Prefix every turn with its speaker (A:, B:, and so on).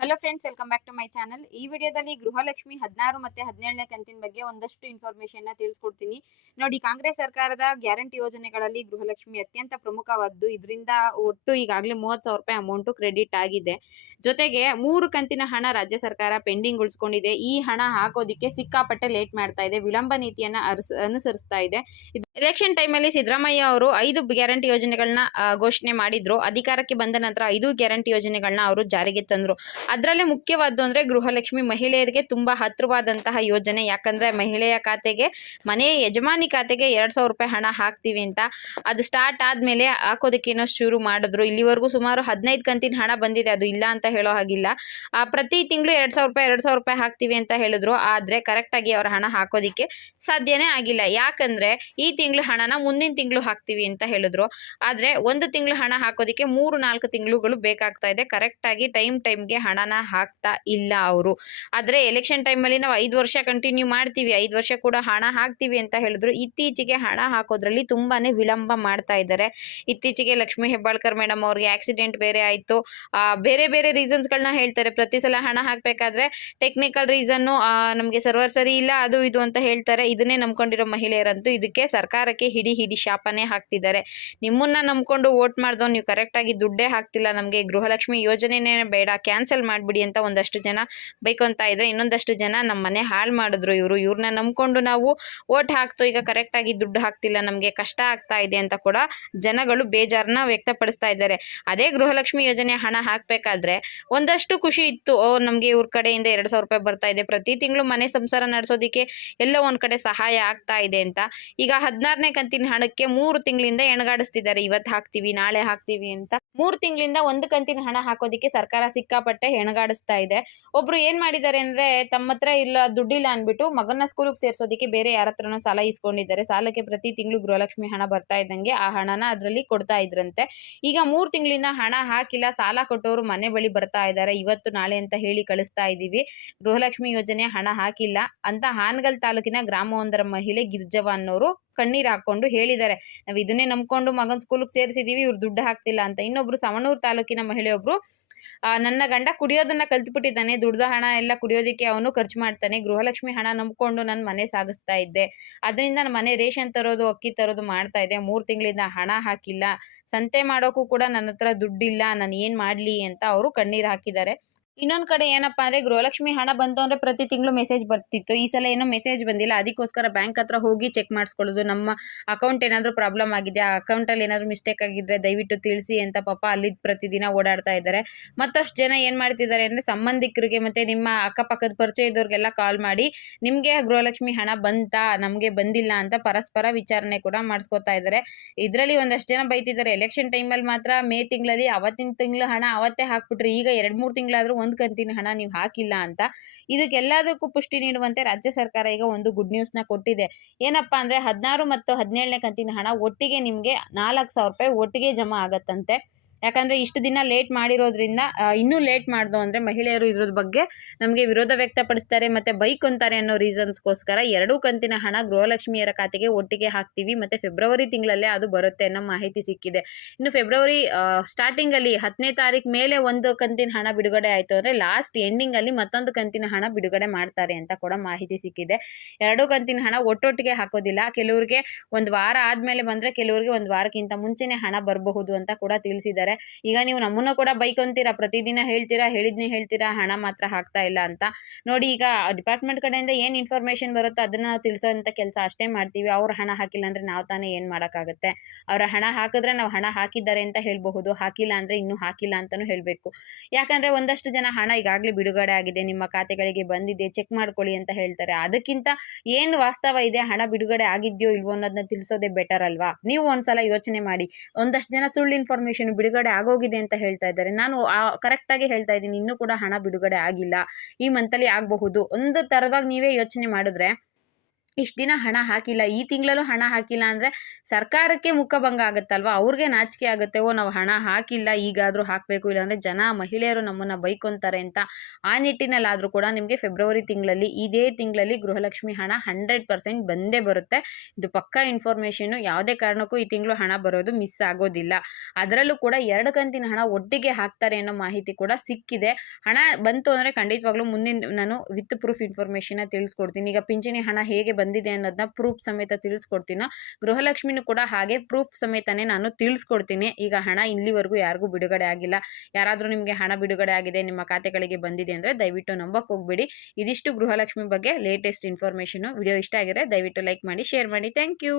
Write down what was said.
A: Hello friends welcome back to my channel ಈ ವಿಡಿಯೋದಲ್ಲಿ ಗೃಹಲಕ್ಷ್ಮಿ ಹದಿನಾರು ಮತ್ತೆ ಹದಿನೇಳನೇ ಕಂತಿನ ಬಗ್ಗೆ ಒಂದಷ್ಟು ಇನ್ಫಾರ್ಮೇಶನ್ನ ತಿಳಿಸ್ಕೊಡ್ತೀನಿ. ನೋಡಿ, ಕಾಂಗ್ರೆಸ್ ಸರ್ಕಾರದ ಗ್ಯಾರಂಟಿ ಯೋಜನೆಗಳಲ್ಲಿ ಗೃಹಲಕ್ಷ್ಮಿ ಅತ್ಯಂತ ಪ್ರಮುಖವಾದ್ದು. ಇದರಿಂದ ಒಟ್ಟು ಈಗಾಗಲೇ ಮೂವತ್ತು ಸಾವಿರ ರೂಪಾಯಿ ಅಮೌಂಟು ಕ್ರೆಡಿಟ್ ಆಗಿದೆ. ಜೊತೆಗೆ ಮೂರು ಕಂತಿನ ಹಣ ರಾಜ್ಯ ಸರ್ಕಾರ ಪೆಂಡಿಂಗ್ ಉಳಿಸ್ಕೊಂಡಿದೆ. ಈ ಹಣ ಹಾಕೋದಿಕ್ಕೆ ಸಿಕ್ಕಾಪಟ್ಟೆ ಲೇಟ್ ಮಾಡ್ತಾ ಇದೆ. ವಿಳಂಬ ನೀತಿಯನ್ನ ಅನುಸರಿಸ್ತಾ ಇದೆ. ಎಲೆಕ್ಷನ್ ಟೈಮಲ್ಲಿ ಸಿದ್ದರಾಮಯ್ಯ ಅವರು ಐದು ಗ್ಯಾರಂಟಿ ಯೋಜನೆಗಳನ್ನ ಘೋಷಣೆ ಮಾಡಿದ್ರು. ಅಧಿಕಾರಕ್ಕೆ ಬಂದ ನಂತರ ಐದು ಗ್ಯಾರಂಟಿ ಯೋಜನೆಗಳನ್ನ ಅವರು ಜಾರಿಗೆ ತಂದ್ರು. ಅದರಲ್ಲೇ ಮುಖ್ಯವಾದ್ದು ಅಂದರೆ ಗೃಹಲಕ್ಷ್ಮಿ ಮಹಿಳೆಯರಿಗೆ ತುಂಬ ಹತ್ತಿರವಾದಂತಹ ಯೋಜನೆ. ಯಾಕಂದರೆ ಮಹಿಳೆಯ ಖಾತೆಗೆ, ಮನೆ ಯಜಮಾನಿ ಖಾತೆಗೆ ಎರಡು ಸಾವಿರ ರೂಪಾಯಿ ಹಣ ಹಾಕ್ತೀವಿ ಅಂತ. ಅದು ಸ್ಟಾರ್ಟ್ ಆದಮೇಲೆ ಹಾಕೋದಕ್ಕೇನೋ ಶುರು ಮಾಡಿದ್ರು. ಇಲ್ಲಿವರೆಗೂ ಸುಮಾರು ಹದಿನೈದು ಕಂತಿನ ಹಣ ಬಂದಿದೆ. ಅದು ಇಲ್ಲ ಅಂತ ಹೇಳೋ ಹಾಗಿಲ್ಲ. ಪ್ರತಿ ತಿಂಗಳು ಎರಡು ಸಾವಿರ ರೂಪಾಯಿ, ಎರಡು ಸಾವಿರ ರೂಪಾಯಿ ಹಾಕ್ತೀವಿ ಅಂತ ಹೇಳಿದ್ರು. ಆದರೆ ಕರೆಕ್ಟಾಗಿ ಅವರ ಹಣ ಹಾಕೋದಕ್ಕೆ ಸಾಧ್ಯನೇ ಆಗಿಲ್ಲ. ಯಾಕಂದರೆ ಈ ತಿಂಗಳು ಹಣನ ಮುಂದಿನ ತಿಂಗಳು ಹಾಕ್ತೀವಿ ಅಂತ ಹೇಳಿದ್ರು. ಆದರೆ ಒಂದು ತಿಂಗಳು ಹಣ ಹಾಕೋದಕ್ಕೆ ಮೂರು ನಾಲ್ಕು ತಿಂಗಳುಗಳು ಬೇಕಾಗ್ತಾ ಇದೆ. ಕರೆಕ್ಟಾಗಿ ಟೈಮ್ ಟೈಮ್ಗೆ ಹಣನ ಹಾಕ್ತಾ ಇಲ್ಲ ಅವರು. ಆದರೆ ಎಲೆಕ್ಷನ್ ಟೈಮಲ್ಲಿ ನಾವು ಐದು ವರ್ಷ ಕಂಟಿನ್ಯೂ ಮಾಡ್ತೀವಿ, ಐದು ವರ್ಷ ಕೂಡ ಹಣ ಹಾಕ್ತೀವಿ ಅಂತ ಹೇಳಿದ್ರು. ಇತ್ತೀಚೆಗೆ ಹಣ ಹಾಕೋದ್ರಲ್ಲಿ ತುಂಬಾ ವಿಳಂಬ ಮಾಡ್ತಾ ಇದ್ದಾರೆ. ಇತ್ತೀಚೆಗೆ ಲಕ್ಷ್ಮಿ ಹೆಬ್ಬಾಳ್ಕರ್ ಮೇಡಮ್ ಅವ್ರಿಗೆ ಆಕ್ಸಿಡೆಂಟ್ ಬೇರೆ ಆಯಿತು. ಬೇರೆ ಬೇರೆ ರೀಸನ್ಸ್ಗಳನ್ನ ಹೇಳ್ತಾರೆ. ಪ್ರತಿ ಸಲ ಹಣ ಹಾಕಬೇಕಾದ್ರೆ ಟೆಕ್ನಿಕಲ್ ರೀಸನ್ನು ನಮಗೆ ಸರ್ವರ್ ಸರಿ ಇಲ್ಲ, ಅದು ಇದು ಅಂತ ಹೇಳ್ತಾರೆ. ಇದನ್ನೇ ನಂಬ್ಕೊಂಡಿರೋ ಮಹಿಳೆಯರಂತೂ ಇದಕ್ಕೆ ಸರ್ಕಾರಕ್ಕೆ ಹಿಡಿ ಹಿಡಿ ಶಾಪನೇ ಹಾಕ್ತಿದ್ದಾರೆ. ನಿಮ್ಮನ್ನ ನಂಬ್ಕೊಂಡು ವೋಟ್ ಮಾಡ್ದೋ ನೀವು ಕರೆಕ್ಟಾಗಿ ದುಡ್ಡೇ ಹಾಕ್ತಿಲ್ಲ ನಮಗೆ. ಗೃಹಲಕ್ಷ್ಮಿ ಯೋಜನೆನೇ ಬೇಡ. ಕ್ಯಾನ್ಸಲ್ ಮಾಡಿಬಿಡಿ ಅಂತ ಒಂದಷ್ಟು ಜನ ಬೈಕೊಂತ ಇದ್ರೆ ಇನ್ನೊಂದಷ್ಟು ಜನ ನಮ್ಮ ಮನೆ ಹಾಳು ಮಾಡಿದ್ರು ಇವರು. ಇವ್ರನ್ನ ನಂಬ್ಕೊಂಡು ನಾವು ಓಟ್ ಹಾಕ್ತು. ಈಗ ಕರೆಕ್ಟಾಗಿ ದುಡ್ಡು ಹಾಕ್ತಿಲ್ಲ. ನಮಗೆ ಕಷ್ಟ ಆಗ್ತಾ ಇದೆ ಅಂತ ಕೂಡ ಜನಗಳು ಬೇಜಾರನ್ನ ವ್ಯಕ್ತಪಡಿಸ್ತಾ ಇದ್ದಾರೆ. ಅದೇ ಗೃಹಲಕ್ಷ್ಮಿ ಯೋಜನೆ ಹಣ ಹಾಕಬೇಕಾದ್ರೆ ಒಂದಷ್ಟು ಖುಷಿ ಇತ್ತು. ಓ, ನಮಗೆ ಇವ್ರ ಕಡೆಯಿಂದ ಎರಡು ಸಾವಿರ ರೂಪಾಯಿ ಬರ್ತಾ ಇದೆ. ಪ್ರತಿ ತಿಂಗಳು ಮನೆ ಸಂಸಾರ ನಡೆಸೋದಕ್ಕೆ ಎಲ್ಲೋ ಒಂದು ಕಡೆ ಸಹಾಯ ಆಗ್ತಾ ಇದೆ ಅಂತ ಈಗ ಹದಿನಾರನೇ ಕಂತಿನ ಹಣಕ್ಕೆ ಮೂರು ತಿಂಗಳಿಂದ ಎಣಗಾಡಿಸ್ತಿದ್ದಾರೆ. ಇವತ್ತು ಹಾಕ್ತೀವಿ, ನಾಳೆ ಹಾಕ್ತೀವಿ ಅಂತ. ಮೂರು ತಿಂಗಳಿಂದ ಒಂದು ಕಂತಿನ ಹಣ ಹಾಕೋದಿಕ್ಕೆ ಸರ್ಕಾರ ಸಿಕ್ಕಾಪಟ್ಟೆ ಹೆಣಗಾಡಿಸ್ತಾ ಇದೆ. ಒಬ್ರು ಏನ್ ಮಾಡಿದ್ದಾರೆ ಅಂದ್ರೆ, ತಮ್ಮ ಹತ್ರ ಇಲ್ಲ, ದುಡ್ಡಿಲ್ಲ ಅನ್ಬಿಟ್ಟು ಮಗನ ಸ್ಕೂಲ್ಗೆ ಸೇರ್ಸೋದಕ್ಕೆ ಬೇರೆ ಯಾರ ಹತ್ರನೋ ಸಾಲ ಇಸ್ಕೊಂಡಿದ್ದಾರೆ ಸಾಲಕ್ಕೆ ಪ್ರತಿ ತಿಂಗಳು ಗೃಹಲಕ್ಷ್ಮಿ ಹಣ ಬರ್ತಾ ಇದ್ದಂಗೆ ಆ ಹಣನ ಅದರಲ್ಲಿ ಕೊಡ್ತಾ ಇದ್ರಂತೆ. ಈಗ ಮೂರು ತಿಂಗಳಿಂದ ಹಣ ಹಾಕಿಲ್ಲ, ಸಾಲ ಕೊಟ್ಟವರು ಮನೆ ಬಳಿ ಬರ್ತಾ ಇದ್ದಾರೆ. ಇವತ್ತು, ನಾಳೆ ಅಂತ ಹೇಳಿ ಕಳಿಸ್ತಾ ಇದ್ದೀವಿ ಗೃಹಲಕ್ಷ್ಮಿ ಯೋಜನೆ ಹಣ ಹಾಕಿಲ್ಲ ಅಂತ ಹಾನಗಲ್ ತಾಲೂಕಿನ ಗ್ರಾಮವೊಂದರ ಮಹಿಳೆ ಗಿರ್ಜವ ಅನ್ನೋರು ಕಣ್ಣೀರ್ ಹಾಕೊಂಡು ಹೇಳಿದ್ದಾರೆ. ನಾವು ಇದನ್ನೇ ನಂಬ್ಕೊಂಡು ಮಗನ್ ಸ್ಕೂಲ್ಗೆ ಸೇರಿಸಿದೀವಿ, ಇವ್ರು ದುಡ್ಡು ಹಾಕ್ತಿಲ್ಲ ಅಂತ. ಇನ್ನೊಬ್ರು ಸವಣೂರು ತಾಲೂಕಿನ ಮಹಿಳೆಯೊಬ್ರು ನನ್ನ ಗಂಡ ಕುಡಿಯೋದನ್ನ ಕಲ್ತ್ಬಿಟ್ಟಿದ್ದಾನೆ. ದುಡ್ದ ಹಣ ಎಲ್ಲ ಕುಡಿಯೋದಿಕ್ಕೆ ಅವನು ಖರ್ಚು ಮಾಡ್ತಾನೆ. ಗೃಹಲಕ್ಷ್ಮಿ ಹಣ ನಂಬ್ಕೊಂಡು ನನ್ನ ಮನೆ ಸಾಗಿಸ್ತಾ ಇದ್ದೆ. ಅದರಿಂದ ನನ್ನ ಮನೆ ರೇಷನ್ ತರೋದು, ಅಕ್ಕಿ ತರೋದು ಮಾಡ್ತಾ ಇದ್ದೆ. ಮೂರು ತಿಂಗಳಿಂದ ಹಣ ಹಾಕಿಲ್ಲ. ಸಂತೆ ಮಾಡೋಕ್ಕೂ ಕೂಡ ನನ್ನ ಹತ್ರ ದುಡ್ಡಿಲ್ಲ. ನಾನು ಏನು ಮಾಡಲಿ ಅಂತ ಅವರು ಕಣ್ಣೀರು ಹಾಕಿದ್ದಾರೆ. ಇನ್ನೊಂದು ಕಡೆ ಏನಪ್ಪಾ ಅಂದ್ರೆ ಗೃಹಲಕ್ಷ್ಮಿ ಹಣ ಬಂತು ಅಂದ್ರೆ ಪ್ರತಿ ತಿಂಗಳು ಮೆಸೇಜ್ ಬರ್ತಿತ್ತು. ಈ ಸಲ ಏನೋ ಮೆಸೇಜ್ ಬಂದಿಲ್ಲ. ಅದಕ್ಕೋಸ್ಕರ ಬ್ಯಾಂಕ್ ಹತ್ರ ಹೋಗಿ ಚೆಕ್ ಮಾಡಿಸ್ಕೊಳ್ಳೋದು. ನಮ್ಮ ಅಕೌಂಟ್ ಏನಾದರೂ ಪ್ರಾಬ್ಲಮ್ ಆಗಿದೆ ಆ ಅಕೌಂಟಲ್ಲಿ ಏನಾದರೂ ಮಿಸ್ಟೇಕ್ ಆಗಿದ್ರೆ ದಯವಿಟ್ಟು ತಿಳಿಸಿ ಅಂತ ಪಾಪ ಅಲ್ಲಿ ಪ್ರತಿದಿನ ಓಡಾಡ್ತಾ ಇದ್ದಾರೆ. ಮತ್ತಷ್ಟು ಜನ ಏನು ಮಾಡ್ತಿದ್ದಾರೆ ಅಂದ್ರೆ ಸಂಬಂಧಿಕರಿಗೆ ಮತ್ತೆ ನಿಮ್ಮ ಅಕ್ಕಪಕ್ಕದ ಪರಿಚಯ ಇದ್ದವ್ರಿಗೆಲ್ಲ ಕಾಲ್ ಮಾಡಿ ನಿಮಗೆ ಗೃಹಲಕ್ಷ್ಮಿ ಹಣ ಬಂತಾ? ನಮಗೆ ಬಂದಿಲ್ಲ ಅಂತ ಪರಸ್ಪರ ವಿಚಾರಣೆ ಕೂಡ ಮಾಡಿಸ್ಕೊತಾ ಇದ್ದಾರೆ. ಇದರಲ್ಲಿ ಒಂದಷ್ಟು ಜನ ಬೈತಿದ್ದಾರೆ. ಎಲೆಕ್ಷನ್ ಟೈಮಲ್ಲಿ ಮಾತ್ರ ಮೇ ತಿಂಗಳಲ್ಲಿ ಅವತ್ತಿನ ತಿಂಗಳು ಹಣ ಅವತ್ತೇ ಹಾಕ್ಬಿಟ್ರಿ ಈಗ ಎರಡು ಮೂರು ತಿಂಗಳಾದರೂ ಒಂದು ಕಂತಿನ ಹಣ ನೀವು ಹಾಕಿಲ್ಲ ಅಂತ ಇದಕ್ಕೆಲ್ಲದಕ್ಕೂ ಪುಷ್ಟಿ ನೀಡುವಂತೆ ರಾಜ್ಯ ಸರ್ಕಾರ ಈಗ ಒಂದು ಗುಡ್ ನ್ಯೂಸ್ನ ಕೊಟ್ಟಿದೆ. ಏನಪ್ಪಾ ಅಂದರೆ ಹದಿನಾರು ಮತ್ತು ಹದಿನೇಳನೇ ಕಂತಿನ ಹಣ ಒಟ್ಟಿಗೆ ನಿಮಗೆ ನಾಲ್ಕು ಸಾವಿರ ರೂಪಾಯಿ ಒಟ್ಟಿಗೆ ಜಮಾ ಆಗತ್ತಂತೆ. ಯಾಕಂದರೆ ಇಷ್ಟು ದಿನ ಲೇಟ್ ಮಾಡಿರೋದ್ರಿಂದ ಇನ್ನೂ ಲೇಟ್ ಮಾಡ್ದು ಅಂದರೆ ಮಹಿಳೆಯರು ಇದ್ರ ಬಗ್ಗೆ ನಮಗೆ ವಿರೋಧ ವ್ಯಕ್ತಪಡಿಸ್ತಾರೆ ಮತ್ತು ಬೈಕ್ ಅಂತಾರೆ ಅನ್ನೋ ರೀಸನ್ಸ್ಗೋಸ್ಕರ ಎರಡೂ ಕಂತಿನ ಹಣ ಗೃಹಲಕ್ಷ್ಮಿಯರ ಖಾತೆಗೆ ಒಟ್ಟಿಗೆ ಹಾಕ್ತೀವಿ. ಮತ್ತು ಫೆಬ್ರವರಿ ತಿಂಗಳಲ್ಲೇ ಅದು ಬರುತ್ತೆ ಅನ್ನೋ ಮಾಹಿತಿ ಸಿಕ್ಕಿದೆ. ಇನ್ನು ಫೆಬ್ರವರಿ ಸ್ಟಾರ್ಟಿಂಗಲ್ಲಿ ಹತ್ತನೇ ತಾರೀಕು ಮೇಲೆ ಒಂದು ಕಂತಿನ ಹಣ ಬಿಡುಗಡೆ ಆಯಿತು ಅಂದರೆ ಲಾಸ್ಟ್ ಎಂಡಿಂಗಲ್ಲಿ ಮತ್ತೊಂದು ಕಂತಿನ ಹಣ ಬಿಡುಗಡೆ ಮಾಡ್ತಾರೆ ಅಂತ ಕೂಡ ಮಾಹಿತಿ ಸಿಕ್ಕಿದೆ. ಎರಡೂ ಕಂತಿನ ಹಣ ಒಟ್ಟೊಟ್ಟಿಗೆ ಹಾಕೋದಿಲ್ಲ. ಕೆಲವರಿಗೆ ಒಂದು ವಾರ ಆದಮೇಲೆ ಬಂದರೆ ಕೆಲವರಿಗೆ ಒಂದು ವಾರಕ್ಕಿಂತ ಮುಂಚೆನೇ ಹಣ ಬರಬಹುದು ಅಂತ ಕೂಡ ತಿಳಿಸಿದ್ದಾರೆ. ಈಗ ನೀವು ನಮ್ಮನ್ನು ಕೂಡ ಬೈಕೊಂತೀರಾ, ಪ್ರತಿದಿನ ಹೇಳ್ತೀರಾ, ಹೇಳಿದ್ನೇ ಹೇಳ್ತೀರಾ, ಹಣ ಮಾತ್ರ ಹಾಕ್ತಾ ಇಲ್ಲ ಅಂತ? ನೋಡಿ, ಈಗ ಡಿಪಾರ್ಟ್ಮೆಂಟ್ ಕಡೆಯಿಂದ ಏನು ಇನ್ಫಾರ್ಮೇಷನ್ ಬರುತ್ತೋ ಅದನ್ನ ನಾವು ತಿಳಿಸೋಂಥ ಕೆಲಸ ಅಷ್ಟೇ ಮಾಡ್ತೀವಿ. ಅವ್ರು ಹಣ ಹಾಕಿಲ್ಲ ಅಂದರೆ ನಾವು ತಾನೇ ಏನು ಮಾಡೋಕ್ಕಾಗುತ್ತೆ? ಅವರ ಹಣ ಹಾಕಿದ್ರೆ ನಾವು ಹಣ ಹಾಕಿದ್ದಾರೆ ಅಂತ ಹೇಳಬಹುದು, ಹಾಕಿಲ್ಲ ಅಂದರೆ ಇನ್ನೂ ಹಾಕಿಲ್ಲ ಅಂತಲೂ ಹೇಳಬೇಕು. ಯಾಕಂದರೆ ಒಂದಷ್ಟು ಜನ ಹಣ ಈಗಾಗಲೇ ಬಿಡುಗಡೆ ಆಗಿದೆ, ನಿಮ್ಮ ಖಾತೆಗಳಿಗೆ ಬಂದಿದೆ, ಚೆಕ್ ಮಾಡ್ಕೊಳ್ಳಿ ಅಂತ ಹೇಳ್ತಾರೆ. ಅದಕ್ಕಿಂತ ಏನು ವಾಸ್ತವ ಇದೆ, ಹಣ ಬಿಡುಗಡೆ ಆಗಿದೆಯೋ ಇಲ್ವೋ ಅನ್ನೋದನ್ನ ತಿಳಿಸೋದೇ ಬೆಟರ್ ಅಲ್ವಾ? ನೀವು ಒಂದ್ಸಲ ಯೋಚನೆ ಮಾಡಿ. ಒಂದಷ್ಟು ಜನ ಸುಳ್ಳು ಇನ್ಫಾರ್ಮೇಷನ್ ಬಿಡುಗಡೆ ಆಗೋಗಿದೆ ಅಂತ ಹೇಳ್ತಾ ಇದ್ದಾರೆ. ನಾನು ಕರೆಕ್ಟಾಗಿ ಹೇಳ್ತಾ ಇದ್ದೀನಿ. ಇನ್ನೂ ಕೂಡ ಹಣ ಬಿಡುಗಡೆ ಆಗಿಲ್ಲ. ಈ ಮಂತಲ್ಲಿ ಆಗಬಹುದು. ಒಂದು ಥರವಾಗಿ ನೀವೇ ಯೋಚನೆ ಮಾಡಿದ್ರೆ ಇಷ್ಟು ದಿನ ಹಣ ಹಾಕಿಲ್ಲ, ಈ ತಿಂಗಳಲ್ಲೂ ಹಣ ಹಾಕಿಲ್ಲ ಅಂದರೆ ಸರ್ಕಾರಕ್ಕೆ ಮುಖಭಂಗ ಆಗುತ್ತಲ್ವ? ಅವ್ರಿಗೆ ನಾಚಿಕೆ ಆಗುತ್ತೆ, ಓ ನಾವು ಹಣ ಹಾಕಿಲ್ಲ, ಈಗಾದರೂ ಹಾಕಬೇಕು ಇಲ್ಲಾಂದರೆ ಜನ, ಮಹಿಳೆಯರು ನಮ್ಮನ್ನು ಬೈಕೊಂತಾರೆ ಅಂತ ಆ ನಿಟ್ಟಿನಲ್ಲಾದರೂ ಕೂಡ ನಿಮಗೆ ಫೆಬ್ರವರಿ ತಿಂಗಳಲ್ಲಿ, ಇದೇ ತಿಂಗಳಲ್ಲಿ ಗೃಹಲಕ್ಷ್ಮಿ ಹಣ ಹಂಡ್ರೆಡ್ ಪರ್ಸೆಂಟ್ ಬಂದೇ ಬರುತ್ತೆ. ಇದು ಪಕ್ಕಾ ಇನ್ಫಾರ್ಮೇಷನ್ನು ಯಾವುದೇ ಕಾರಣಕ್ಕೂ ಈ ತಿಂಗಳು ಹಣ ಬರೋದು ಮಿಸ್ ಆಗೋದಿಲ್ಲ. ಅದರಲ್ಲೂ ಕೂಡ ಎರಡು ಕಂತಿನ ಹಣ ಒಟ್ಟಿಗೆ ಹಾಕ್ತಾರೆ ಅನ್ನೋ ಮಾಹಿತಿ ಕೂಡ ಸಿಕ್ಕಿದೆ. ಹಣ ಬಂತು ಅಂದರೆ ಖಂಡಿತವಾಗ್ಲೂ ಮುಂದಿನ, ನಾನು ವಿತ್ ಪ್ರೂಫ್ ಇನ್ಫಾರ್ಮೇಷನ್ನ ತಿಳಿಸ್ಕೊಡ್ತೀನಿ. ಈಗ ಪಿಂಚಣಿ ಹಣ ಹೇಗೆ ಬಂದಿದೆ ಅನ್ನೋದನ್ನ ಪ್ರೂಫ್ ಸಮೇತ ತಿಳಿಸ್ಕೊಡ್ತೀನೋ? ಗೃಹಲಕ್ಷ್ಮಿನೂ ಕೂಡ ಹಾಗೆ ಪ್ರೂಫ್ ಸಮೇತನೇ ನಾನು ತಿಳಿಸ್ಕೊಡ್ತೀನಿ. ಈಗ ಹಣ ಇಲ್ಲಿವರೆಗೂ ಯಾರಿಗೂ ಬಿಡುಗಡೆ ಆಗಿಲ್ಲ. ಯಾರಾದರೂ ನಿಮಗೆ ಹಣ ಬಿಡುಗಡೆ ಆಗಿದೆ, ನಿಮ್ಮ ಖಾತೆಗಳಿಗೆ ಬಂದಿದೆ ಅಂದರೆ ದಯವಿಟ್ಟು ನಂಬಕ್ಕೆ ಹೋಗ್ಬೇಡಿ. ಇದಿಷ್ಟು ಗೃಹಲಕ್ಷ್ಮಿ ಬಗ್ಗೆ ಲೇಟೆಸ್ಟ್ ಇನ್ಫಾರ್ಮೇಷನು ವಿಡಿಯೋ ಇಷ್ಟ ಆಗಿದೆ ದಯವಿಟ್ಟು ಲೈಕ್ ಮಾಡಿ ಶೇರ್ ಮಾಡಿ. Thank you